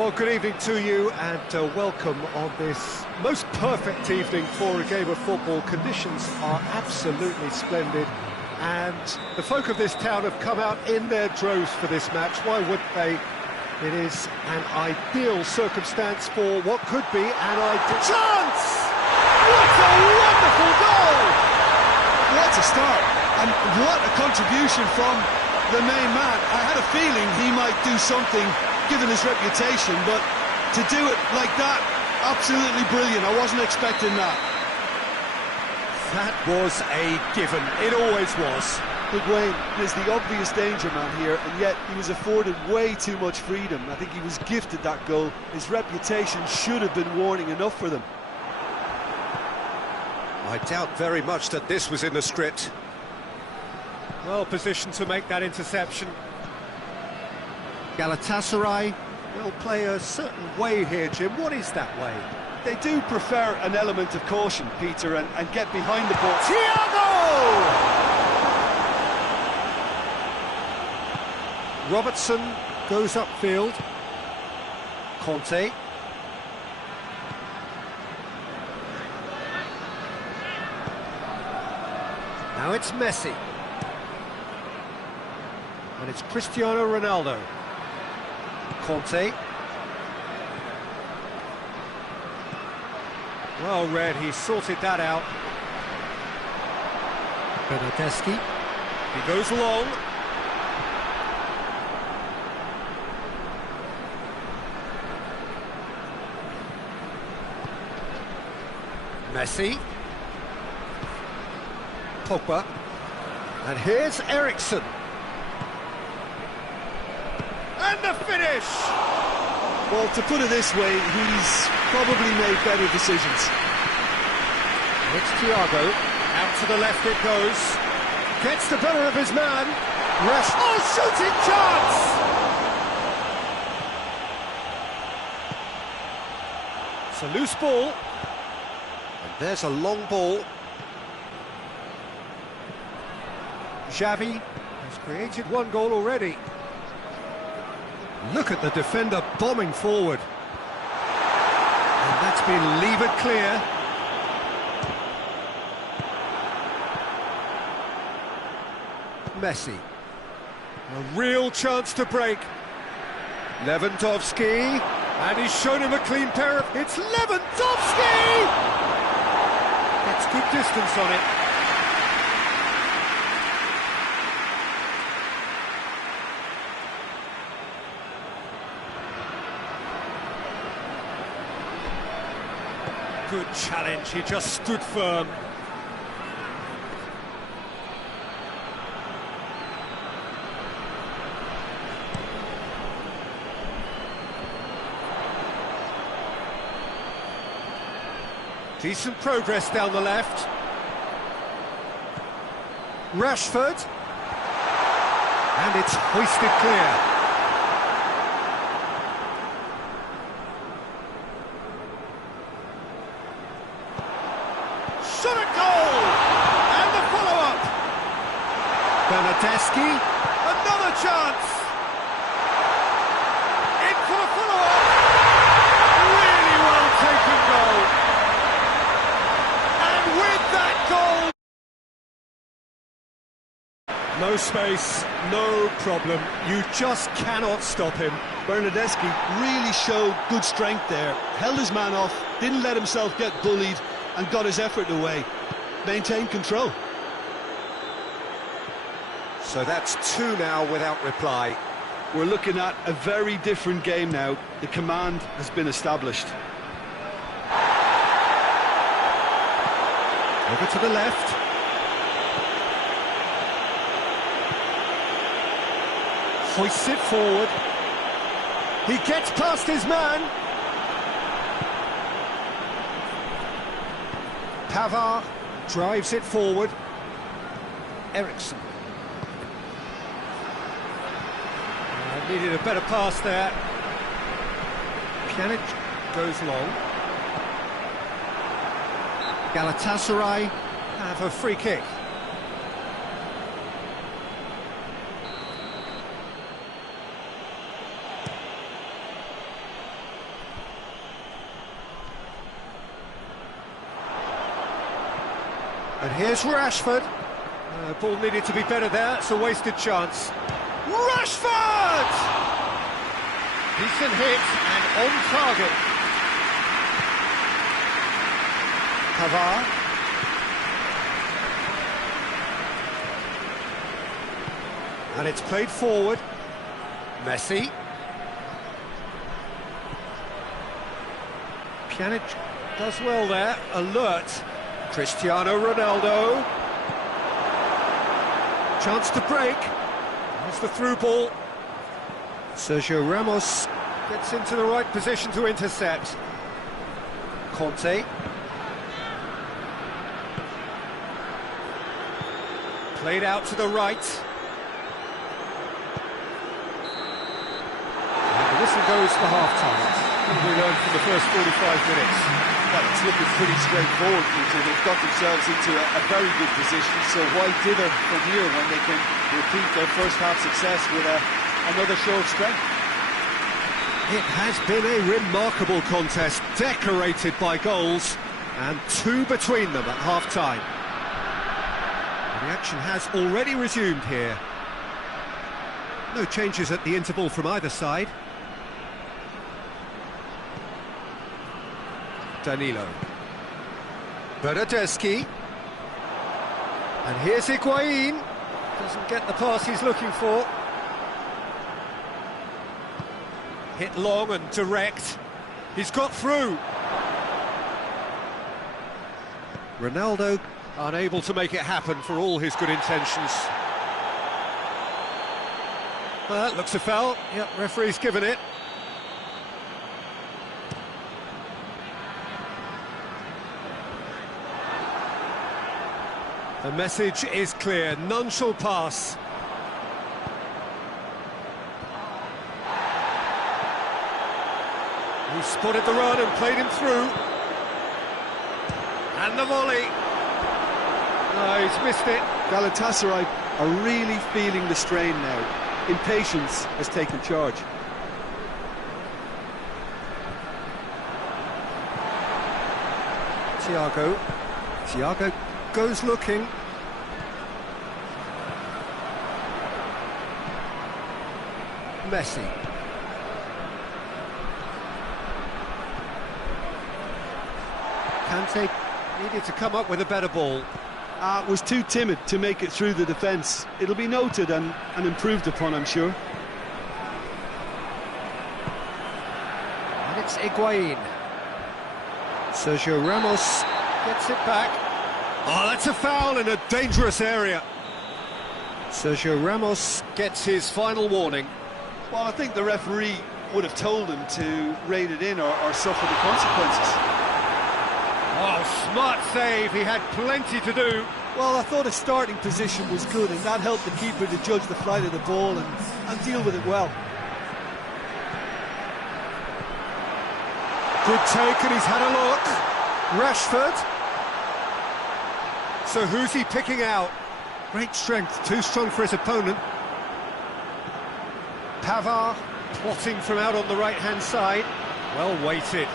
Well, good evening to you and welcome on this most perfect evening for a game of football. Conditions are absolutely splendid and the folk of this town have come out in their droves for this match. Why wouldn't they? It is an ideal circumstance for what could be an ideal chance! What a wonderful goal! What a start, and what a contribution from the main man. I had a feeling he might do something given his reputation, but to do it like that, absolutely brilliant. I wasn't expecting that. That was a given. It always was. But Wayne is the obvious danger man here, and yet he was afforded way too much freedom. I think he was gifted that goal. His reputation should have been warning enough for them. I doubt very much that this was in the script. Well positioned to make that interception. Galatasaray will play a certain way here, Jim. What is that way? They do prefer an element of caution, Peter, and get behind the ball. Thiago! Robertson goes upfield. Conte. Now it's Messi. And it's Cristiano Ronaldo. Conte. Well read, he sorted that out. Bernardeschi. He goes long. Messi. Pogba. And here's Eriksen. And the finish! Well, to put it this way, he's probably made better decisions. It's Thiago. Out to the left it goes. Gets the better of his man. Rest. Oh, shooting chance! It's a loose ball. And there's a long ball. Xavi has created one goal already. Look at the defender bombing forward. And that's been levered clear. Messi. A real chance to break. Lewandowski. And he's shown him a clean pair of... It's Lewandowski! Gets good distance on it. Good challenge, he just stood firm. Decent progress down the left. Rashford. And it's hoisted clear. Shot a goal! And the follow-up! Bernardeschi, another chance! In for the follow-up! Really well taken goal! And with that goal... No space, no problem. You just cannot stop him. Bernardeschi really showed good strength there. Held his man off, didn't let himself get bullied, and got his effort away. Maintained control. So that's two now without reply. We're looking at a very different game now. The command has been established. Over to the left. Hoists it forward. He gets past his man. Pavard drives it forward. Eriksen. Needed a better pass there. Pjanic goes long. Galatasaray have a free kick. And here's Rashford. Ball needed to be better there, it's a wasted chance. Rashford! Decent hit and on target. Pavard. And it's played forward. Messi. Pjanic does well there, alert. Cristiano Ronaldo. Chance to break. There's the through ball. Sergio Ramos gets into the right position to intercept. Conte. Played out to the right. And the whistle goes for half-time. What have we learned from the first 45 minutes? Well, it's looking pretty straightforward, Peter. They've got themselves into a very good position, so why dither from here when they can repeat their first half success with another show of strength? It has been a remarkable contest, decorated by goals, and two between them at half-time. The action has already resumed here. No changes at the interval from either side. Danilo. Bernardeschi. And here's Higuain. Doesn't get the pass he's looking for. Hit long and direct. He's got through. Ronaldo unable to make it happen for all his good intentions. Well, that looks a foul. Yep, referee's given it. The message is clear, none shall pass. He spotted the run and played him through. And the volley. No, he's missed it. Galatasaray are really feeling the strain now. Impatience has taken charge. Thiago goes looking. Messi. Kante needed to come up with a better ball. Was too timid to make it through the defence. It'll be noted and improved upon, I'm sure. And it's Higuain. Sergio Ramos gets it back. Oh, that's a foul in a dangerous area. Sergio Ramos gets his final warning. Well, I think the referee would have told him to rein it in or suffer the consequences. Oh, smart save, he had plenty to do. Well, I thought his starting position was good, and that helped the keeper to judge the flight of the ball and deal with it well. Good take, and he's had a look. Rashford. So who's he picking out? Great strength, too strong for his opponent. Pavard plotting from out on the right-hand side. Well weighted.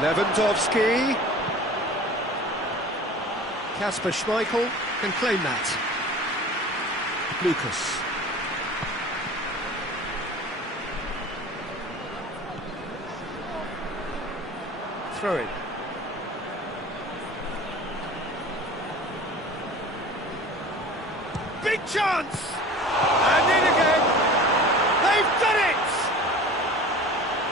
Lewandowski. Kasper Schmeichel can claim that. Lucas. Throw it. Big chance! And in again! They've done it!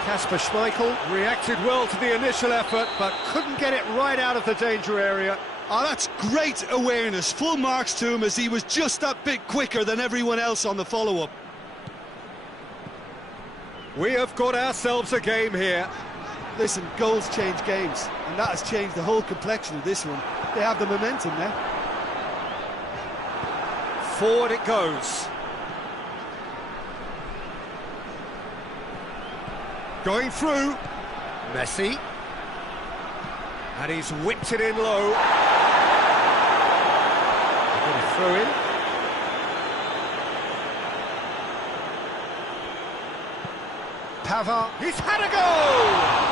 Kasper Schmeichel reacted well to the initial effort, but couldn't get it right out of the danger area. Oh, that's great awareness. Full marks to him as he was just that bit quicker than everyone else on the follow-up. We have got ourselves a game here. Listen, goals change games, and that has changed the whole complexion of this one. They have the momentum now. Forward it goes. Going through. Messi. And he's whipped it in low. They're going to throw in. Pavard. He's had a go!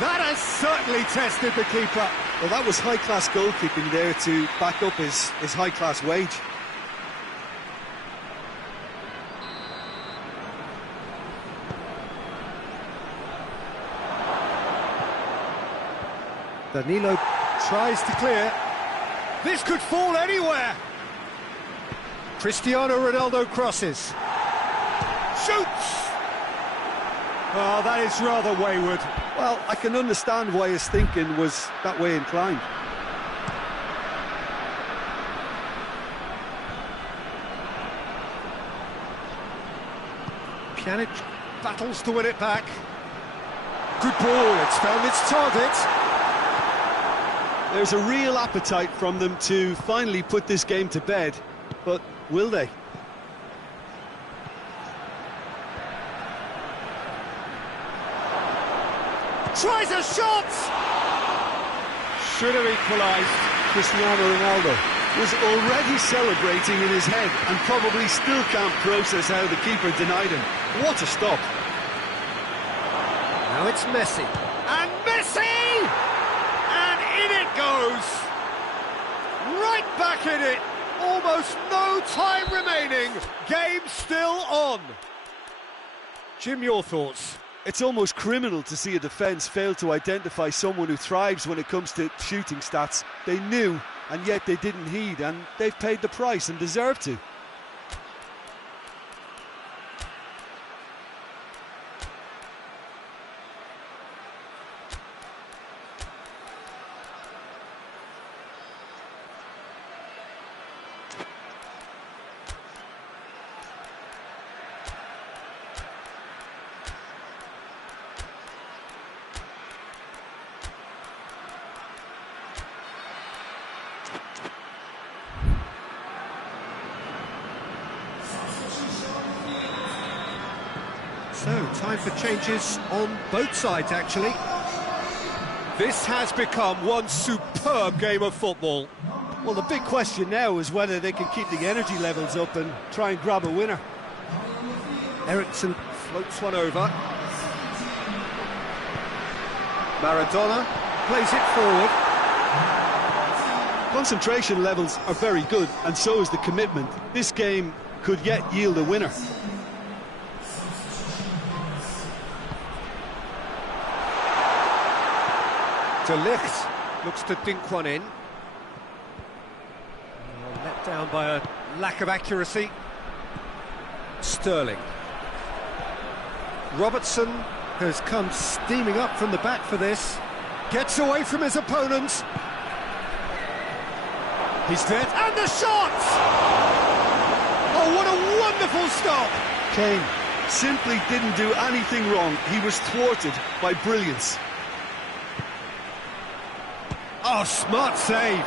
That has certainly tested the keeper. Well, that was high-class goalkeeping there to back up his high-class wage. Danilo tries to clear. This could fall anywhere. Cristiano Ronaldo crosses. Shoots! Oh, that is rather wayward. Well, I can understand why his thinking was that way inclined. Pjanic battles to win it back. Good ball, it's found its target. There's a real appetite from them to finally put this game to bed, but will they? Tries a shot! Should have equalised. Cristiano Ronaldo was already celebrating in his head and probably still can't process how the keeper denied him. What a stop. Now it's Messi. And Messi! And in it goes! Right back in it! Almost no time remaining. Game still on. Jim, your thoughts? It's almost criminal to see a defence fail to identify someone who thrives when it comes to shooting stats. They knew, and yet they didn't heed, and they've paid the price and deserve to. So, time for changes on both sides, actually. This has become one superb game of football. Well, the big question now is whether they can keep the energy levels up and try and grab a winner. Eriksson floats one over. Maradona plays it forward. Concentration levels are very good, and so is the commitment. This game could yet yield a winner. De Ligt looks to dink one in. Let down by a lack of accuracy. Sterling. Robertson has come steaming up from the back for this. Gets away from his opponents. He's dead. And the shot! Oh, what a wonderful stop! Kane simply didn't do anything wrong. He was thwarted by brilliance. Oh, smart save.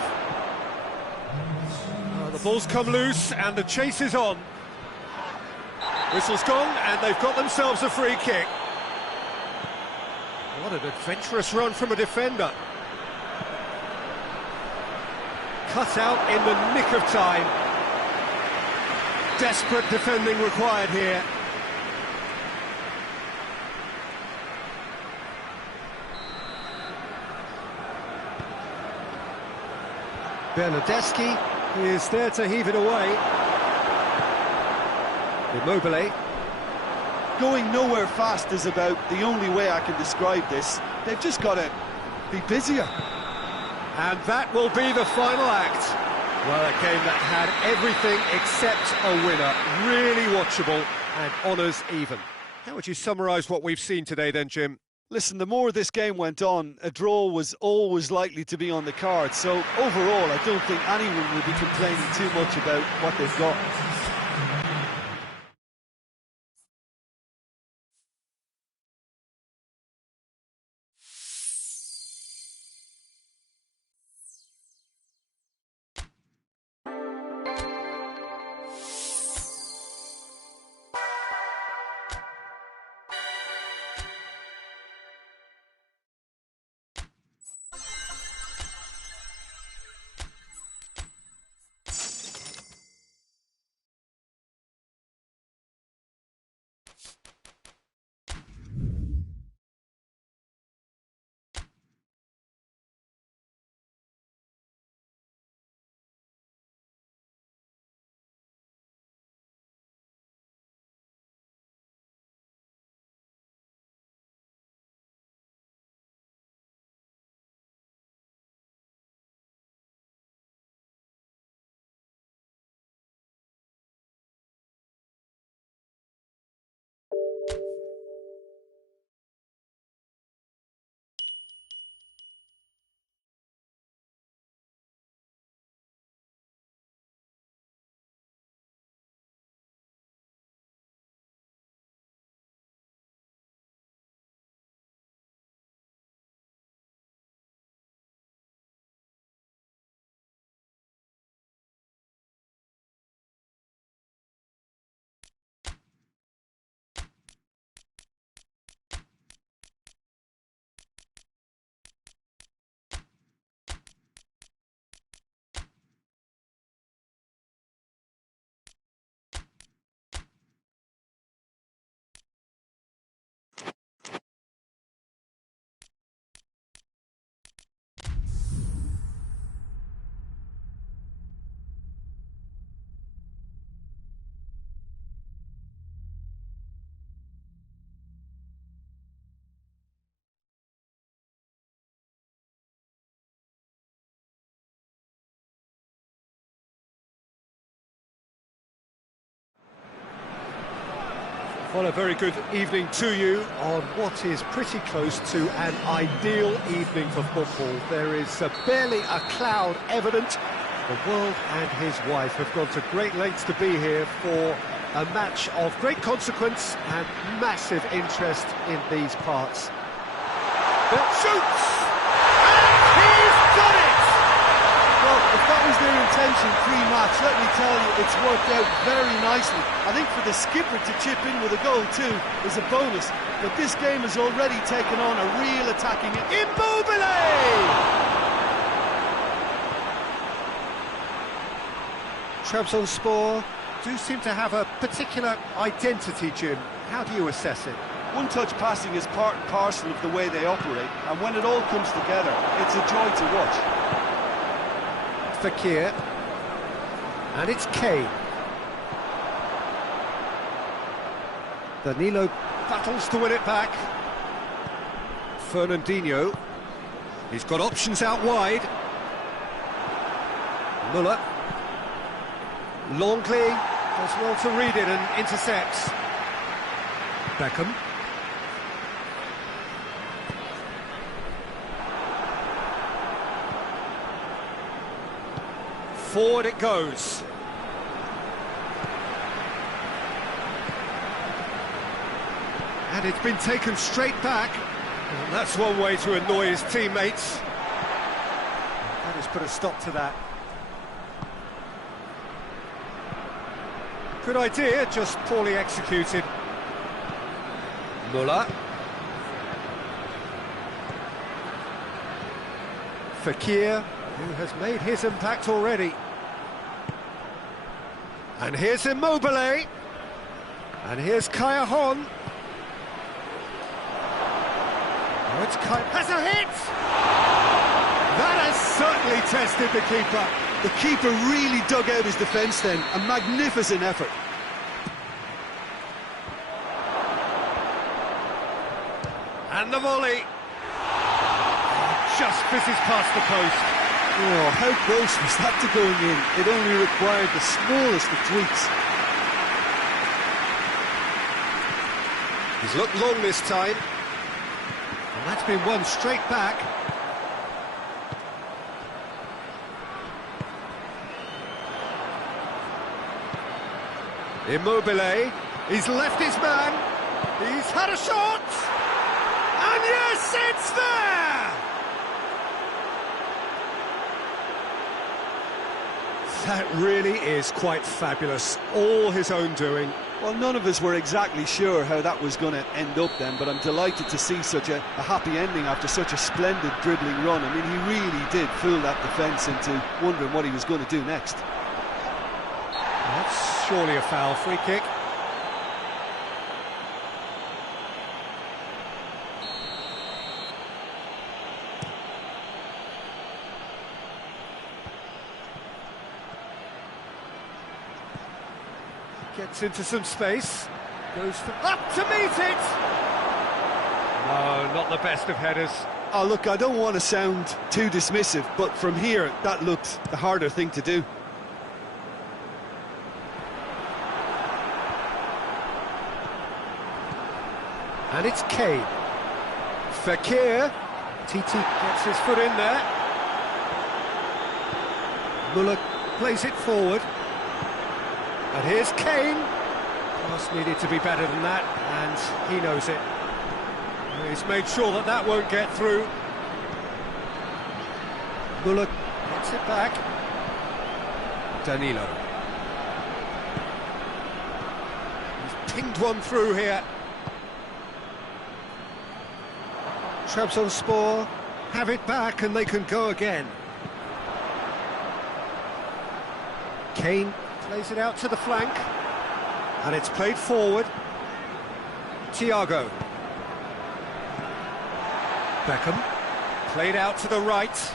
The ball's come loose and the chase is on. Whistle's gone and they've got themselves a free kick. What an adventurous run from a defender. Cut out in the nick of time. Desperate defending required here. Bernardeschi is there to heave it away. Immobile. Going nowhere fast is about the only way I can describe this. They've just got to be busier. And that will be the final act. Well, a game that had everything except a winner. Really watchable and honours even. How would you summarise what we've seen today then, Jim? Listen, the more this game went on, a draw was always likely to be on the card. So overall, I don't think anyone will be complaining too much about what they've got. Well, a very good evening to you on what is pretty close to an ideal evening for football. There is barely a cloud evident. The world and his wife have gone to great lengths to be here for a match of great consequence and massive interest in these parts. But shoots! And he's done it! Well, if that was their intention pre-match, let me tell you, it's worked out very nicely. I think for the skipper to chip in with a goal too is a bonus, but this game has already taken on a real attacking... Immobile! Trabzonspor do seem to have a particular identity, Jim. How do you assess it? One-touch passing is part and parcel of the way they operate, and when it all comes together, it's a joy to watch. Fekir, and it's Kane. Danilo battles to win it back. Fernandinho, he's got options out wide. Muller, Longley does well to read it and intercepts. Beckham. Forward it goes. And it's been taken straight back. And that's one way to annoy his teammates. That has put a stop to that. Good idea, just poorly executed. Muller. Fekir, who has made his impact already. And here's Immobile. And here's Kaya-Hon. Oh, it's has a hit! That has certainly tested the keeper. The keeper really dug out his defence then. A magnificent effort. And the volley. Just fizzes past the post. Oh, how close was that to going in? It only required the smallest of tweaks. He's looked long this time. And that's been won straight back. Immobile, he's left his man. He's had a shot. And yes, it's there! That really is quite fabulous, all his own doing. Well, none of us were exactly sure how that was going to end up then, but I'm delighted to see such a happy ending after such a splendid dribbling run. I mean, he really did fool that defence into wondering what he was going to do next. That's surely a foul, free kick. Gets into some space, goes for up to meet it! No, not the best of headers. Oh, look, I don't want to sound too dismissive, but from here, that looked the harder thing to do. And it's Kane. Fekir. Titi gets his foot in there. Muller plays it forward. And here's Kane. Pass needed to be better than that, and he knows it. He's made sure that that won't get through. Muller gets it back. Danilo. He's pinged one through here. Trabzonspor have it back and they can go again. Kane plays it out to the flank, and it's played forward. Thiago. Beckham, played out to the right.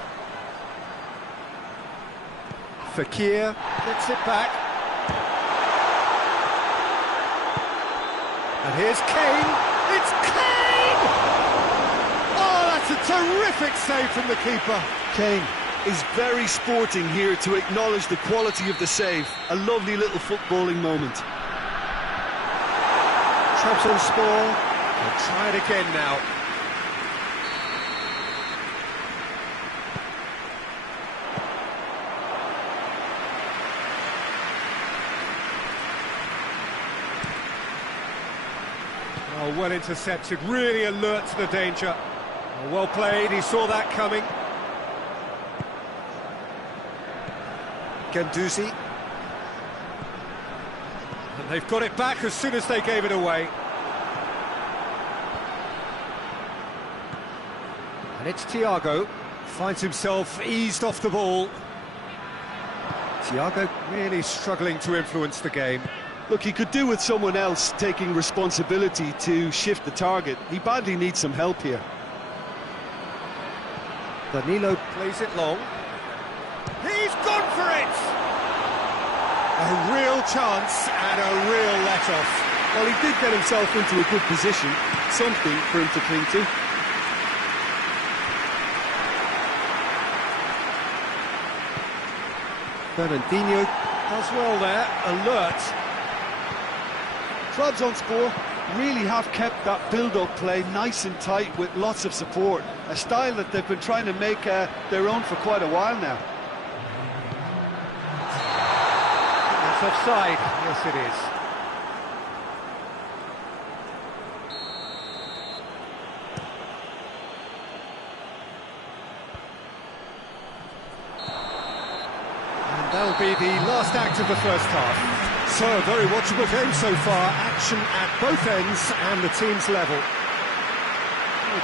Fekir gets it back. And here's Kane. It's Kane! Oh, that's a terrific save from the keeper. Kane is very sporting here to acknowledge the quality of the save. A lovely little footballing moment. Trabzonspor will try it again now. Well intercepted, really alert to the danger. Well played, he saw that coming. Guendouzi. And they've got it back as soon as they gave it away. And it's Thiago, finds himself eased off the ball. Thiago really struggling to influence the game. Look, he could do with someone else taking responsibility to shift the target. He badly needs some help here. Danilo plays it long. He's gone for it! A real chance and a real let-off. Well, he did get himself into a good position. Something for him to cling to. Fernandinho does well there, alert. Trabzonspor really have kept that build-up play nice and tight with lots of support, a style that they've been trying to make their own for quite a while now. It's offside, yes it is. And that'll be the last act of the first half. So, a very watchable game so far, action at both ends and the team's level.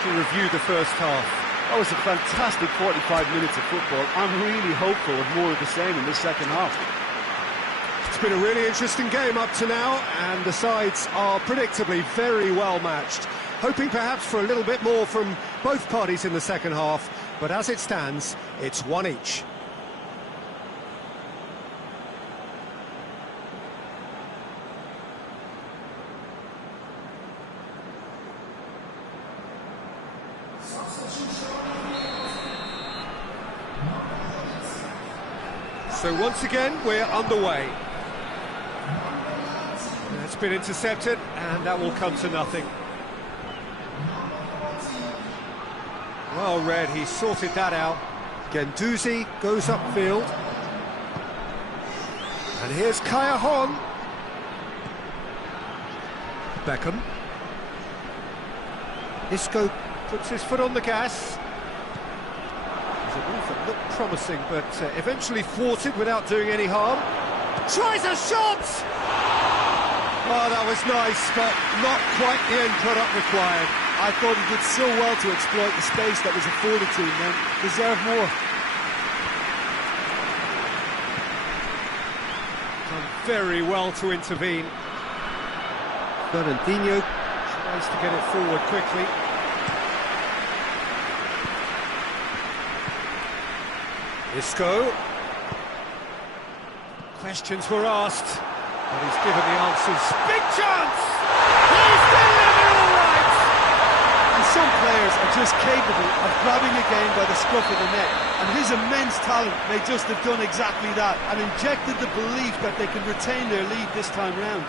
To review the first half. That was a fantastic 45 minutes of football. I'm really hopeful of more of the same in this second half. It's been a really interesting game up to now, and the sides are predictably very well matched. Hoping perhaps for a little bit more from both parties in the second half, but as it stands, it's one each. So once again, we're underway. It's been intercepted, and that will come to nothing. Well read, he sorted that out. Guendouzi goes upfield. And here's Kaya Beckham. Isco puts his foot on the gas. There's a move that looked promising, but eventually thwarted without doing any harm. Tries a shot! Oh, that was nice, but not quite the end product required. I thought he did so well to exploit the space that was afforded to him, and deserved more. Done very well to intervene. Fernandinho tries to get it forward quickly. Isco. Questions were asked, but he's given the answers. Big chance! He's delivered all right! And some players are just capable of grabbing a game by the scruff of the neck, and his immense talent may just have done exactly that, and injected the belief that they can retain their lead this time round.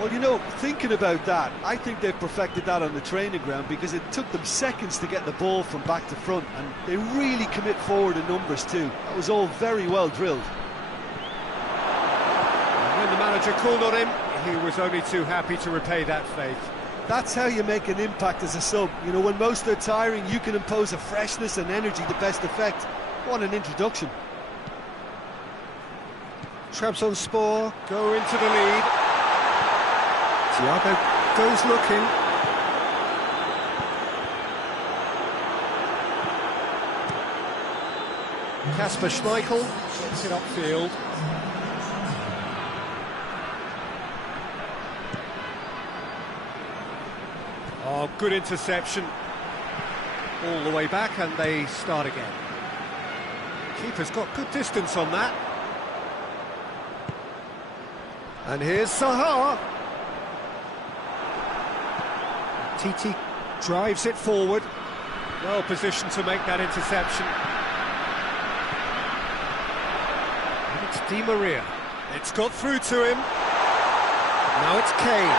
Well, you know, thinking about that, I think they've perfected that on the training ground, because it took them seconds to get the ball from back to front, and they really commit forward in numbers too. That was all very well drilled. And when the manager called on him, he was only too happy to repay that faith. That's how you make an impact as a sub. You know, when most are tiring, you can impose a freshness and energy to best effect. What an introduction. Trabzonspor go into the lead. Thiago goes looking. Kasper Schmeichel gets it upfield. Oh, good interception. All the way back, and they start again. Keeper's got good distance on that. And here's Saha. Titi drives it forward. Well positioned to make that interception. And it's Di Maria. It's got through to him. Now it's Kane.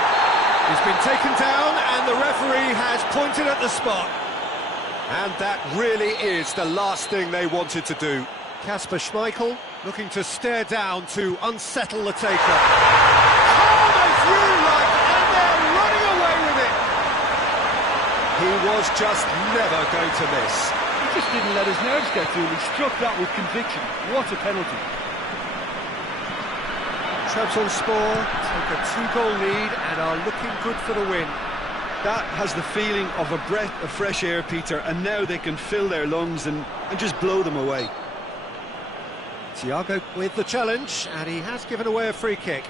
He's been taken down and the referee has pointed at the spot. And that really is the last thing they wanted to do. Kasper Schmeichel looking to stare down to unsettle the taker. Calm as you like, and they're running away with it. He was just never going to miss. He just didn't let his nerves get to him. He struck that with conviction. What a penalty. Trabzonspor take a 2-goal lead and are looking good for the win. That has the feeling of a breath of fresh air, Peter, and now they can fill their lungs and just blow them away. Thiago with the challenge, and he has given away a free kick.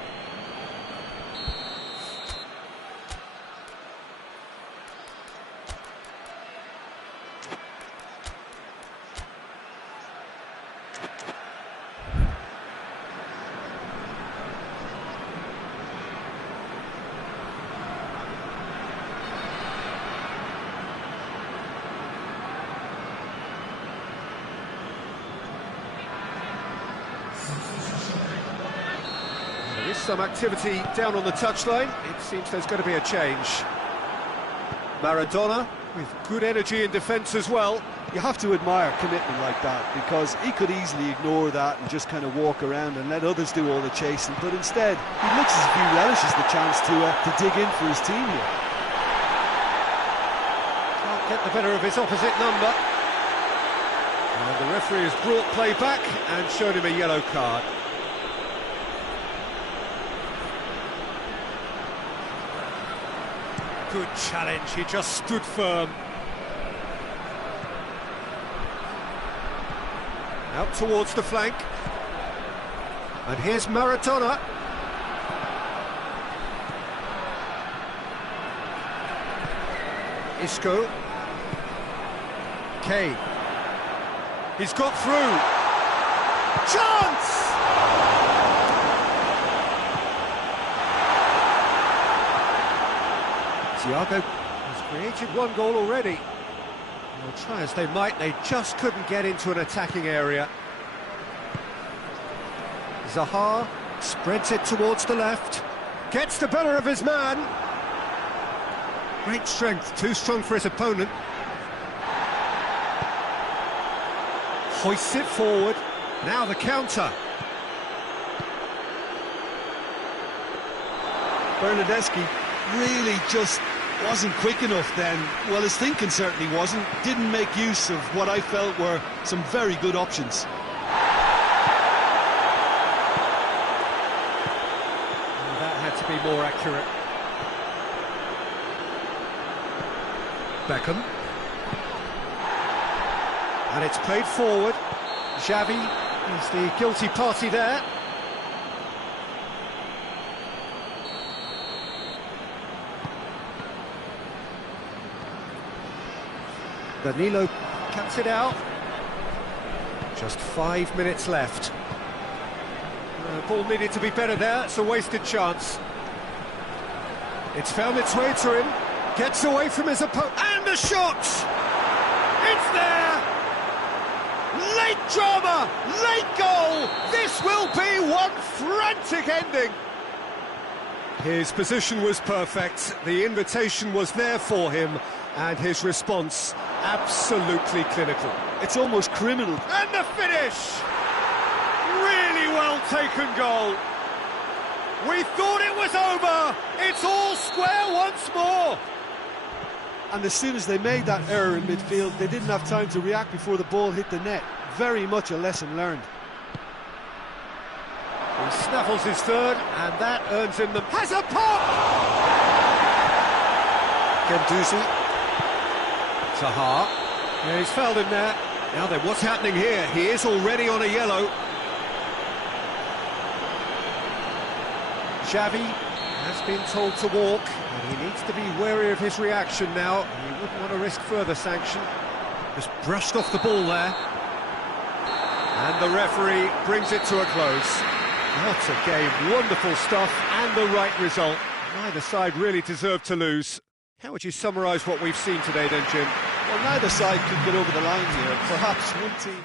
There is some activity down on the touchline. It seems there's going to be a change. Maradona with good energy in defence as well. You have to admire commitment like that, because he could easily ignore that and just kind of walk around and let others do all the chasing, but instead he looks as if he relishes the chance to dig in for his team here. Can't get the better of his opposite number. And the referee has brought play back and shown him a yellow card. Good challenge, he just stood firm. Out towards the flank. And here's Maradona. Isco. Kane. He's got through. Chance! Thiago has created one goal already. Well, try as they might, they just couldn't get into an attacking area. Zaha spreads it towards the left, gets the better of his man. Great strength, too strong for his opponent. Hoists it forward, now the counter. Bernardeschi really just wasn't quick enough then. Well, his thinking certainly wasn't. Didn't make use of what I felt were some very good options. That had to be more accurate. Beckham. And it's played forward. Xavi is the guilty party there. Danilo cuts it out. Just 5 minutes left. The ball needed to be better there. It's a wasted chance. It's found its way to him. Gets away from his opponent. And the shot! It's there! Late drama! Late goal! This will be one frantic ending! His position was perfect. The invitation was there for him. And his response, absolutely clinical. It's almost criminal. And the finish! Really well taken goal. We thought it was over. It's all square once more. And as soon as they made that error in midfield, they didn't have time to react before the ball hit the net. Very much a lesson learned. He snaffles his third, and that earns him the... Has a pop! Guendouzi. Zaha. Yeah, he's fouled him there. Now then, what's happening here? He is already on a yellow. Xavi has been told to walk, and he needs to be wary of his reaction now. He wouldn't want to risk further sanction. Just brushed off the ball there. And the referee brings it to a close. What a game, wonderful stuff, and the right result. Neither side really deserved to lose. How would you summarise what we've seen today then, Jim? Well, neither side could get over the line here. Perhaps one team...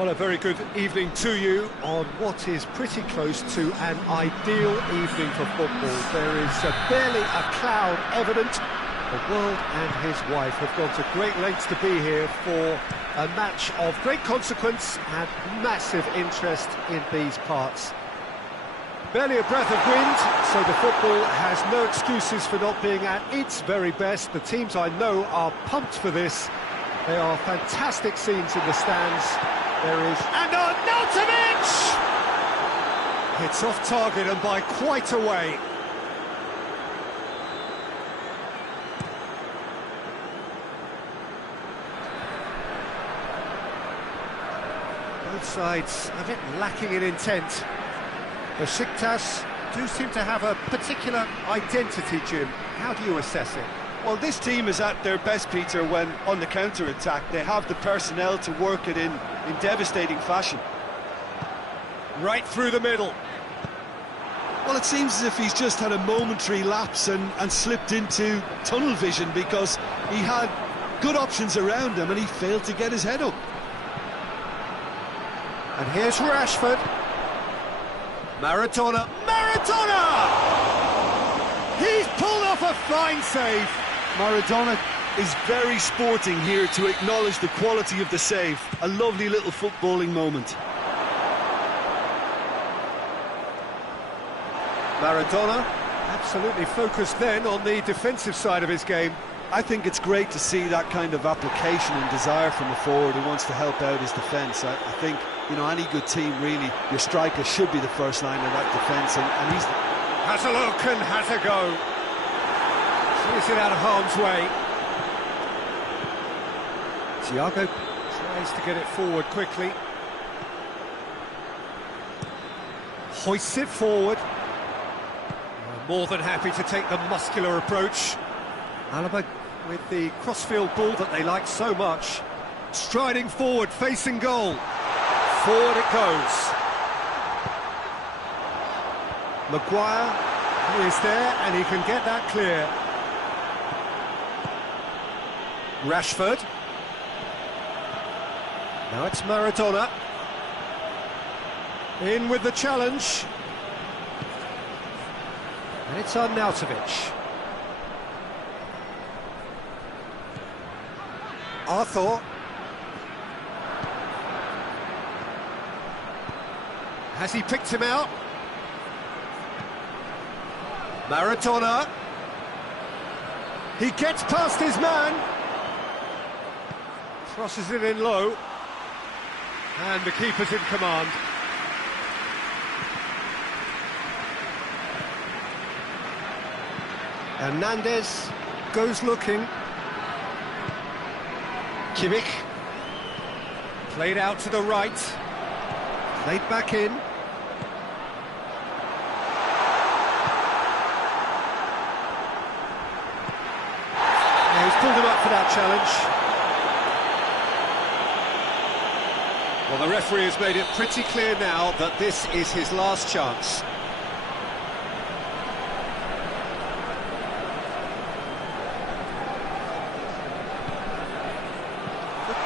Well, a very good evening to you on what is pretty close to an ideal evening for football. There is barely a cloud evident. The world and his wife have gone to great lengths to be here for a match of great consequence and massive interest in these parts. Barely a breath of wind, so the football has no excuses for not being at its very best. The teams I know are pumped for this. They are fantastic scenes in the stands. There is... and Arnautovic! It's off target and by quite a way. Both sides a bit lacking in intent. Besiktas do seem to have a particular identity, Jim. How do you assess it? Well, this team is at their best, Peter, when on the counter-attack. They have the personnel to work it in devastating fashion. Right through the middle. Well, it seems as if he's just had a momentary lapse and slipped into tunnel vision, because he had good options around him and he failed to get his head up. And here's Rashford. Maradona. Maradona! He's pulled off a fine save. Maradona is very sporting here to acknowledge the quality of the save. A lovely little footballing moment. Maradona absolutely focused then on the defensive side of his game. I think it's great to see that kind of application and desire from a forward who wants to help out his defence. I think, you know, any good team, really, your striker should be the first line of that defence, and he's... Has a look and has a go. Clears it out of harm's way. Thiago tries to get it forward quickly. Hoists it forward. More than happy to take the muscular approach. Alaba with the crossfield ball that they like so much. Striding forward, facing goal. Forward it goes. Maguire is there and he can get that clear. Rashford. Now it's Maradona. In with the challenge. And it's Arnautovic. Arthur. Has he picked him out? Maradona. He gets past his man. Crosses it in low. And the keeper's in command. Hernandez goes looking. Kimmich. Played out to the right. Played back in. Yeah, he's pulled him up for that challenge. Well, the referee has made it pretty clear now that this is his last chance.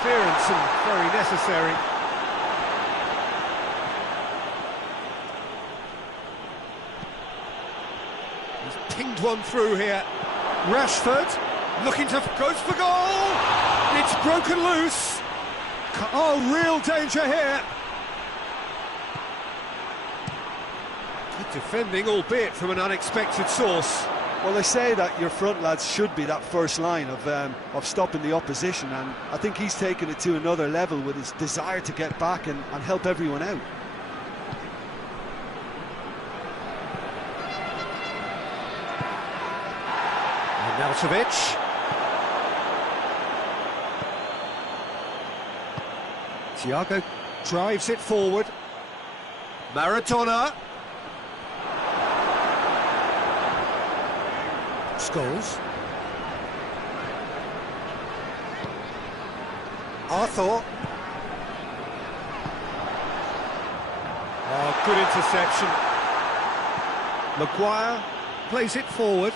Clearance and very necessary. He's pinged one through here. Rashford looking to goes for goal. It's broken loose. Oh, real danger here. Good defending, albeit from an unexpected source. Well, they say that your front lads should be that first line of stopping the opposition, and I think he's taken it to another level with his desire to get back and help everyone out. Arnautovic. Thiago drives it forward. Maradona. Scholes. Arthur. Oh, good interception. Maguire plays it forward.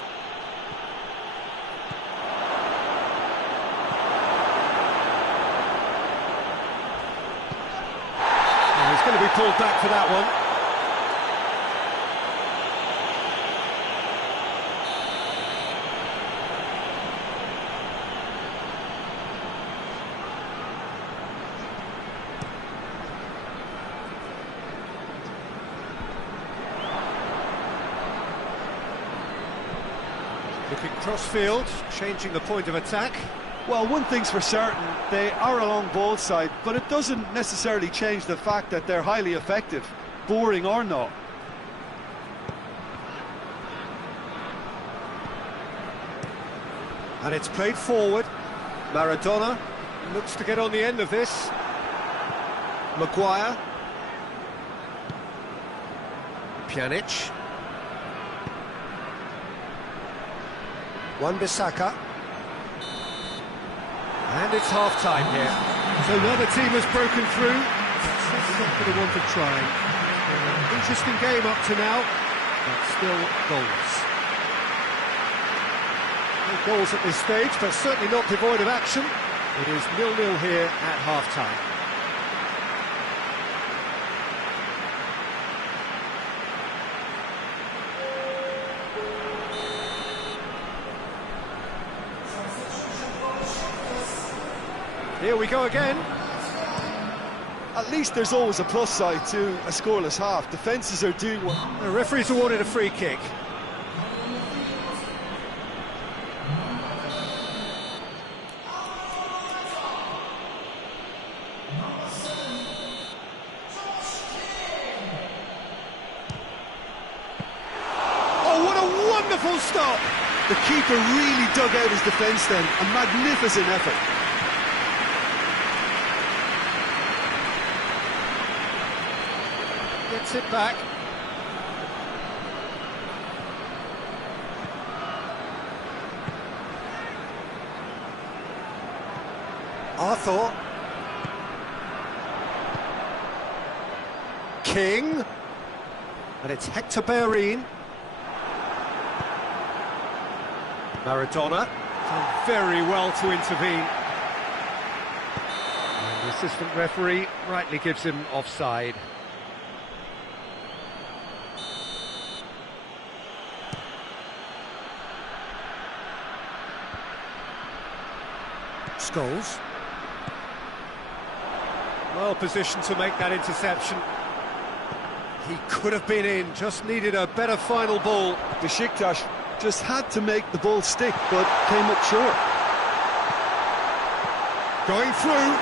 Oh, he's going to be pulled back for that one. Looking cross-field, changing the point of attack. Well, one thing's for certain, they are a long ball side, but it doesn't necessarily change the fact that they're highly effective, boring or not. And it's played forward. Maradona looks to get on the end of this. Maguire. Pjanic. Wan-Bissaka. And it's half-time here. So another team has broken through. That's not for the want of trying. Interesting game up to now, but still goals. No goals at this stage, but certainly not devoid of action. It is 0-0 here at half-time. Here we go again. At least there's always a plus side to a scoreless half. Defences are doing what... The referee's awarded a free kick. Oh, what a wonderful stop! The keeper really dug out his defence then. A magnificent effort. Gets it back. Arthur. King. And it's Hector Bellerin. Maradona. Done very well to intervene. And the assistant referee rightly gives him offside. Scholes. Well positioned to make that interception. He could have been in, just needed a better final ball. Besiktas just had to make the ball stick, but came up short. Going through.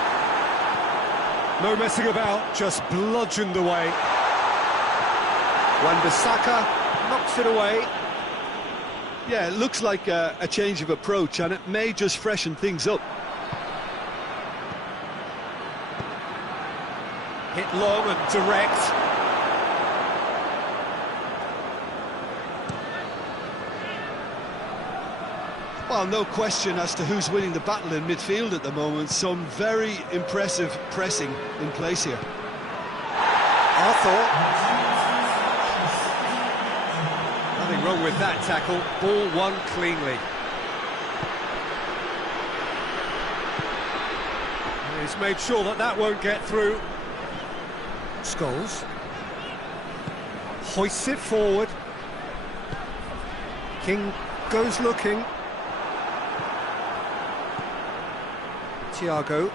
No messing about, just bludgeoned away. Wan-Bissaka knocks it away. Yeah, it looks like a change of approach, and it may just freshen things up. Hit long and direct. Well, no question as to who's winning the battle in midfield at the moment. Some very impressive pressing in place here. Arthur. Nothing wrong with that tackle. Ball won cleanly. And he's made sure that that won't get through. Scholes. Hoists it forward. King goes looking. Thiago.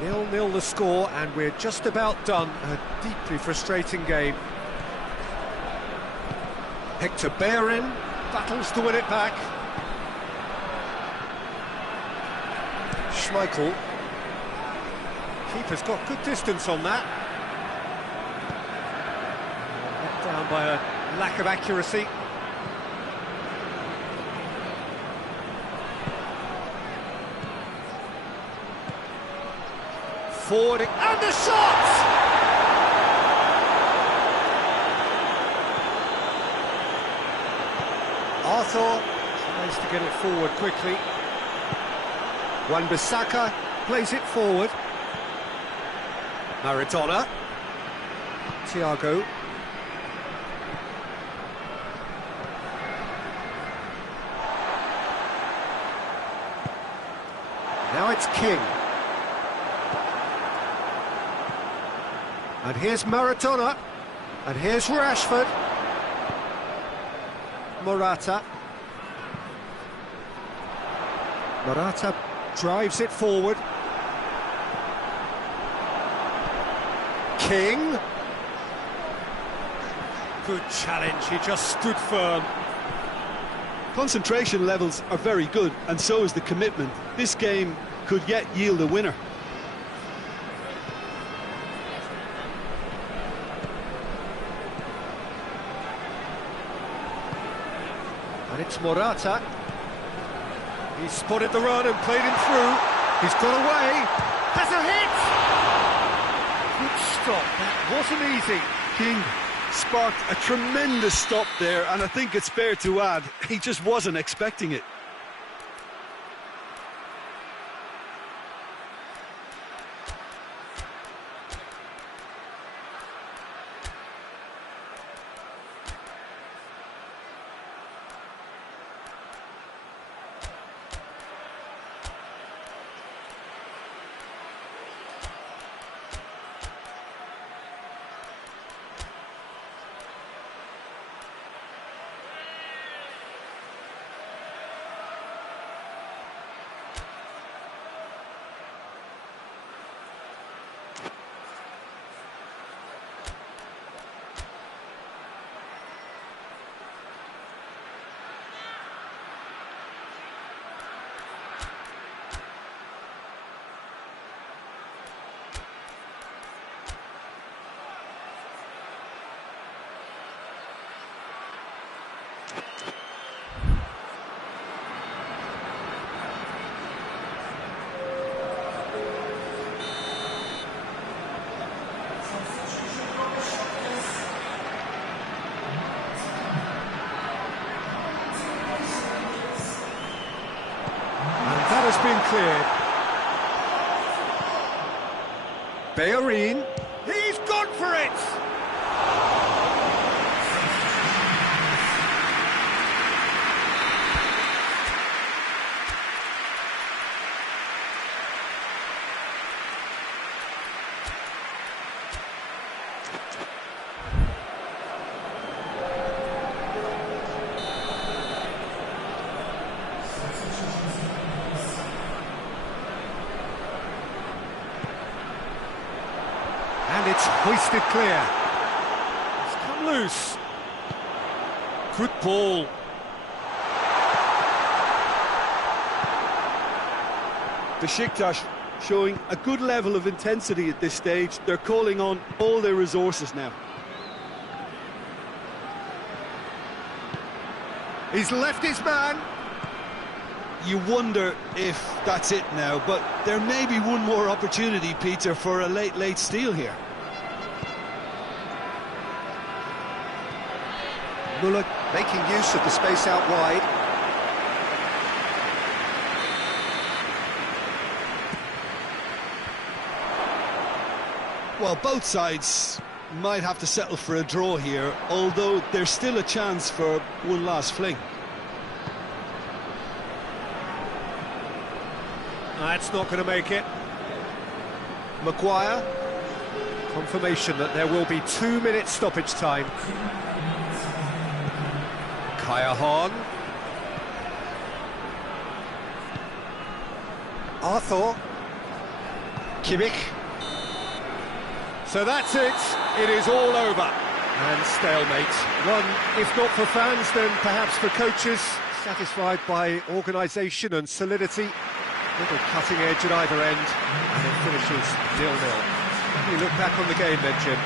0-0 the score, and we're just about done. A deeply frustrating game. Hector Bellerin battles to win it back. Schmeichel. Keeper's got good distance on that. Let down by a lack of accuracy. Forward, and the shot! Arthur tries to get it forward quickly. Wan-Bissaka plays it forward. Maradona. Thiago. Now it's King. And here's Maradona. And here's Rashford. Morata. Morata drives it forward. King. Good challenge, he just stood firm. Concentration levels are very good, and so is the commitment. This game could yet yield a winner. And it's Morata. He spotted the run and played him through. He's got away. Has a hit! Good stop. That wasn't easy. King Sparked a tremendous stop there, and I think it's fair to add, he just wasn't expecting it. Has been cleared. Bellerin, he's gone for it! And it's hoisted clear. It's come loose. Good ball. Besiktas showing a good level of intensity at this stage. They're calling on all their resources now. He's left his man. You wonder if that's it now, but there may be one more opportunity, Peter, for a late steal here. Muller making use of the space out wide. Well, both sides might have to settle for a draw here, although there's still a chance for one last fling. That's not going to make it. Maguire, confirmation that there will be 2 minutes stoppage time. Kaya Hahn. Arthur. Kimmich. So that's it. It is all over. And stalemate. One, if not for fans, then perhaps for coaches, satisfied by organisation and solidity. Little cutting edge at either end, and it finishes 0-0. Let me look back on the game then, Jim.